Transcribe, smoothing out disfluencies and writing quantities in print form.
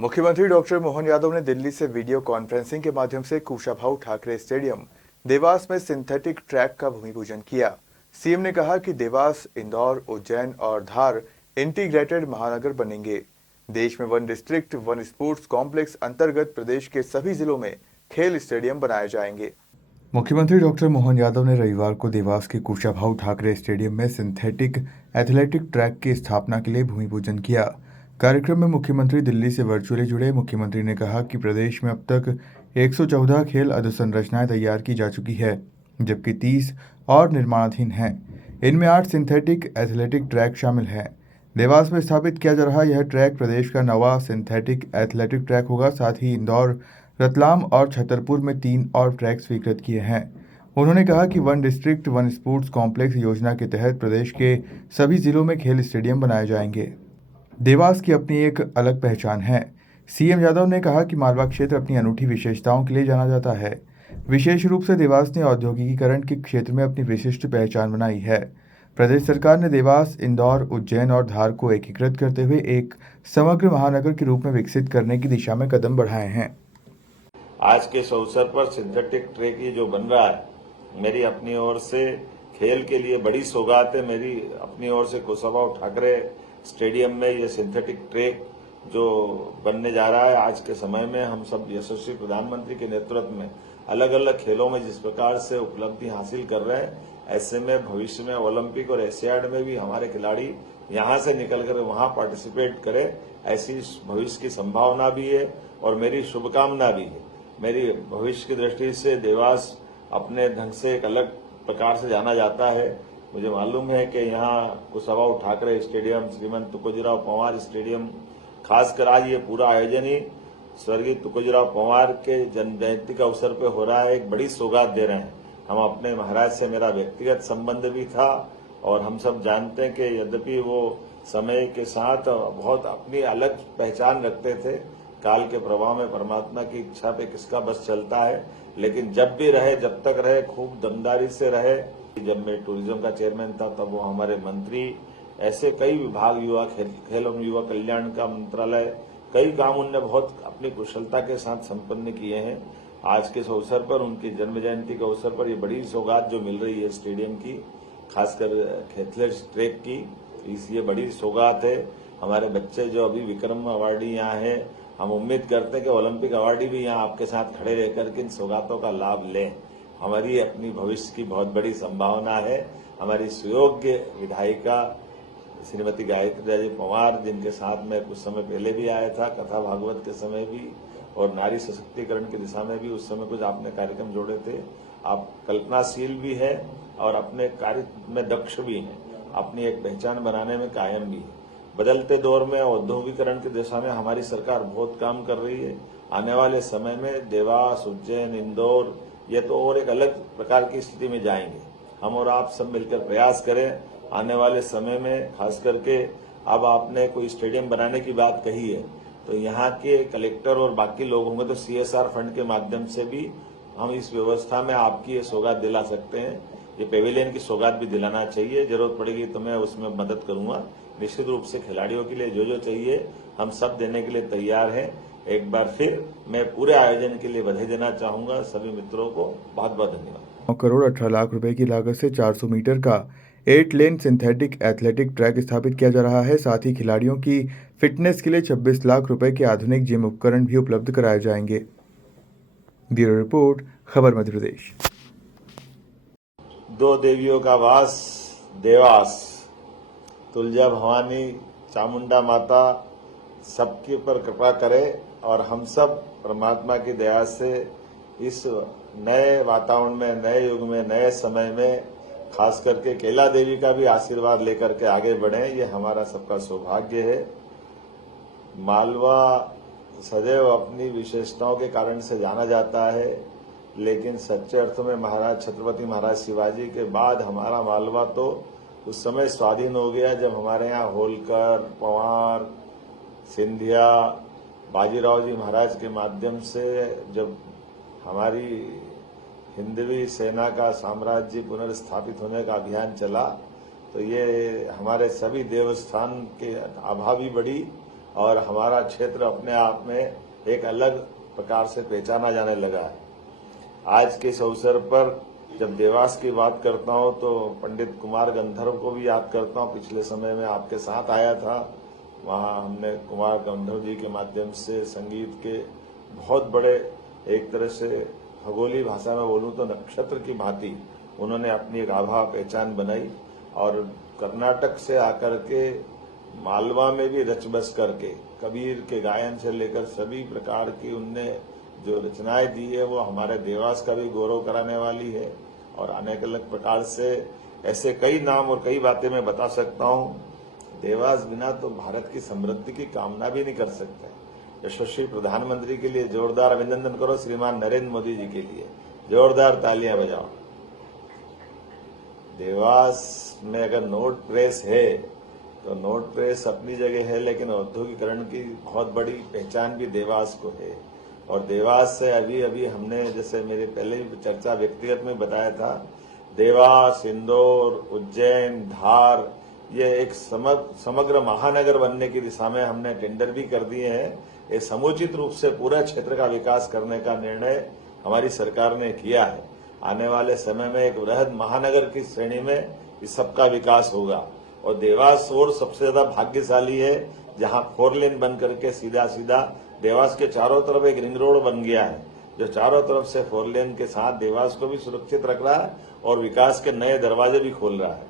मुख्यमंत्री डॉक्टर मोहन यादव ने दिल्ली से वीडियो कॉन्फ्रेंसिंग के माध्यम से कुशाभाऊ ठाकरे स्टेडियम देवास में सिंथेटिक ट्रैक का भूमि पूजन किया। सीएम ने कहा कि देवास, इंदौर, उज्जैन और धार इंटीग्रेटेड महानगर बनेंगे। देश में one district, one sports complex अंतर्गत प्रदेश के सभी जिलों में खेल स्टेडियम बनाए जाएंगे। मुख्यमंत्री डॉक्टर मोहन यादव ने रविवार को देवास के कुशाभाऊ ठाकरे स्टेडियम में सिंथेटिक एथलेटिक ट्रैक की स्थापना के लिए भूमि पूजन किया। कार्यक्रम में मुख्यमंत्री दिल्ली से वर्चुअली जुड़े। मुख्यमंत्री ने कहा कि प्रदेश में अब तक 114 खेल अधोसंरचनाएं तैयार की जा चुकी है, जबकि 30 और निर्माणाधीन हैं। इनमें 8 सिंथेटिक एथलेटिक ट्रैक शामिल हैं। देवास में स्थापित किया जा रहा यह ट्रैक प्रदेश का 9वां सिंथेटिक एथलेटिक ट्रैक होगा। साथ ही इंदौर, रतलाम और छतरपुर में 3 और ट्रैक स्वीकृत किए हैं। उन्होंने कहा कि one district, one sports complex योजना के तहत प्रदेश के सभी जिलों में खेल स्टेडियम बनाए जाएंगे। देवास की अपनी एक अलग पहचान है। सीएम यादव ने कहा कि मालवा क्षेत्र अपनी अनूठी विशेषताओं के लिए जाना जाता है। विशेष रूप से देवास ने औद्योगिकीकरण के क्षेत्र में अपनी विशिष्ट पहचान बनाई है। प्रदेश सरकार ने देवास, इंदौर, उज्जैन और धार को एकीकृत करते हुए एक समग्र महानगर के रूप में विकसित करने की दिशा में कदम बढ़ाए हैं। आज के इस अवसर पर सिंथेटिक ट्रैक ये जो बन रहा है, मेरी अपनी ओर से खेल के लिए बड़ी सौगात है। मेरी अपनी ओर से कुशाभाऊ ठाकरे स्टेडियम में ये सिंथेटिक ट्रैक जो बनने जा रहा है, आज के समय में हम सब यशस्वी प्रधानमंत्री के नेतृत्व में अलग अलग खेलों में जिस प्रकार से उपलब्धि हासिल कर रहे हैं, ऐसे में भविष्य में ओलंपिक और एशियाड में भी हमारे खिलाड़ी यहां से निकलकर वहां पार्टिसिपेट करें, ऐसी भविष्य की संभावना भी है और मेरी शुभकामना भी है। मेरी भविष्य की दृष्टि से देवास अपने ढंग से एक अलग प्रकार से जाना जाता है। मुझे मालूम है कि यहाँ कुशाभाऊ ठाकरे स्टेडियम, श्रीमंत तुकोजीराव पंवार स्टेडियम, खासकर आज ये पूरा आयोजन ही स्वर्गीय तुकोजीराव पंवार के जन्म जयंती का अवसर पे हो रहा है। एक बड़ी सौगात दे रहे हैं। हम अपने महाराज से, मेरा व्यक्तिगत संबंध भी था और हम सब जानते हैं कि यद्यपि वो समय के साथ बहुत अपनी अलग पहचान रखते थे, काल के प्रभाव में परमात्मा की इच्छा पे किसका बस चलता है, लेकिन जब भी रहे, जब तक रहे, खूब दमदारी से रहे। जब मैं टूरिज्म का चेयरमैन था तब वो हमारे मंत्री, ऐसे कई विभाग, युवा खेल एवं युवा कल्याण का मंत्रालय, कई काम उनने बहुत अपनी कुशलता के साथ संपन्न किए हैं। आज के इस अवसर पर, उनकी जन्म जयंती के अवसर पर ये बड़ी सौगात जो मिल रही है स्टेडियम की, खासकर एथलेटिक्स ट्रैक की, ये बड़ी सौगात है। हमारे बच्चे जो अभी विक्रम अवार्डी यहाँ है, हम उम्मीद करते हैं कि ओलंपिक अवार्डी भी यहाँ आपके साथ खड़े रहकर के इन सौगातों का लाभ लें। हमारी अपनी भविष्य की बहुत बड़ी संभावना है। हमारी सुयोग्य विधायिका श्रीमती गायत्री पंवार, जिनके साथ में कुछ समय पहले भी आया था, कथा भागवत के समय भी, और नारी सशक्तिकरण की दिशा में भी उस समय कुछ आपने कार्यक्रम जोड़े थे। आप कल्पनाशील भी है और अपने कार्य में दक्ष भी हैं, अपनी एक पहचान बनाने में कायम भी है। बदलते दौर में औद्योगिकरण की दिशा में हमारी सरकार बहुत काम कर रही है। आने वाले समय में देवास, उज्जैन, इंदौर, ये तो और एक अलग प्रकार की स्थिति में जाएंगे। हम और आप सब मिलकर प्रयास करें आने वाले समय में, खास करके अब आपने कोई स्टेडियम बनाने की बात कही है, तो यहाँ के कलेक्टर और बाकी लोग होंगे तो CSR फंड के माध्यम से भी हम इस व्यवस्था में आपकी ये सौगात दिला सकते हैं। ये पेविलियन की सौगात भी दिलाना चाहिए, जरूरत पड़ेगी तो मैं उसमें मदद करूंगा। निश्चित रूप से खिलाड़ियों के लिए जो चाहिए हम सब देने के लिए तैयार हैं। एक बार फिर मैं पूरे आयोजन के लिए बधाई देना चाहूंगा सभी मित्रों को। बहुत बहुत धन्यवाद। 9 करोड़ 18 लाख रुपए की लागत से 400 मीटर का 8 लेन सिंथेटिक एथलेटिक ट्रैक स्थापित किया जा रहा है। साथ ही खिलाड़ियों की फिटनेस के लिए 26 लाख रुपए के आधुनिक जिम उपकरण भी उपलब्ध कराए जाएंगे। ब्यूरो रिपोर्ट, खबर मध्य प्रदेश। दो देवियों का वास देवास, तुलजा भवानी, चामुंडा माता सबके ऊपर कृपा करे और हम सब परमात्मा की दया से इस नए वातावरण में, नए युग में, नए समय में खास करके कैला देवी का भी आशीर्वाद लेकर के आगे बढ़े, ये हमारा सबका सौभाग्य है। मालवा सदैव अपनी विशेषताओं के कारण से जाना जाता है, लेकिन सच्चे अर्थों में महाराज छत्रपति महाराज शिवाजी के बाद हमारा मालवा तो उस समय स्वाधीन हो गया जब हमारे यहाँ होलकर, पंवार, सिंधिया, बाजीराव जी महाराज के माध्यम से जब हमारी हिंदवी सेना का साम्राज्य पुनर्स्थापित होने का अभियान चला, तो ये हमारे सभी देवस्थान के आभा भी बढ़ी और हमारा क्षेत्र अपने आप में एक अलग प्रकार से पहचाना जाने लगा है। आज के इस अवसर पर जब देवास की बात करता हूं तो पंडित कुमार गंधर्व को भी याद करता हूं। पिछले समय में आपके साथ आया था, वहां हमने कुमार गंधर्व जी के माध्यम से संगीत के बहुत बड़े, एक तरह से खगोलीय भाषा में बोलूं तो नक्षत्र की भांति उन्होंने अपनी एक आभा पहचान बनाई और कर्नाटक से आकर के मालवा में भी रच बस करके कबीर के गायन से लेकर सभी प्रकार की उनने जो रचनाएं दी है वो हमारे देवास का भी गौरव कराने वाली है। और अनेक अलग प्रकार से ऐसे कई नाम और कई बातें मैं बता सकता हूं। देवास बिना तो भारत की समृद्धि की कामना भी नहीं कर सकते। यशस्वी प्रधानमंत्री के लिए जोरदार अभिनंदन करो, श्रीमान नरेंद्र मोदी जी के लिए जोरदार तालियां बजाओ। देवास में अगर नोट प्रेस है तो नोट प्रेस अपनी जगह है, लेकिन औद्योगिकरण की बहुत बड़ी पहचान भी देवास को है। और देवास से अभी अभी हमने, जैसे मेरे पहले भी चर्चा व्यक्तिगत में बताया था, देवास, इंदौर, उज्जैन, धार, ये एक समग्र महानगर बनने की दिशा में हमने टेंडर भी कर दिए हैं। ये समुचित रूप से पूरा क्षेत्र का विकास करने का निर्णय हमारी सरकार ने किया है। आने वाले समय में एक वृहद महानगर की श्रेणी में इस सबका विकास होगा। और देवास और सबसे ज्यादा भाग्यशाली है जहां 4 लेन बन करके सीधा सीधा देवास के चारों तरफ एक रिंग रोड बन गया है, जो चारों तरफ से 4 लेन के साथ देवास को भी सुरक्षित रख रहा है और विकास के नए दरवाजे भी खोल रहा है।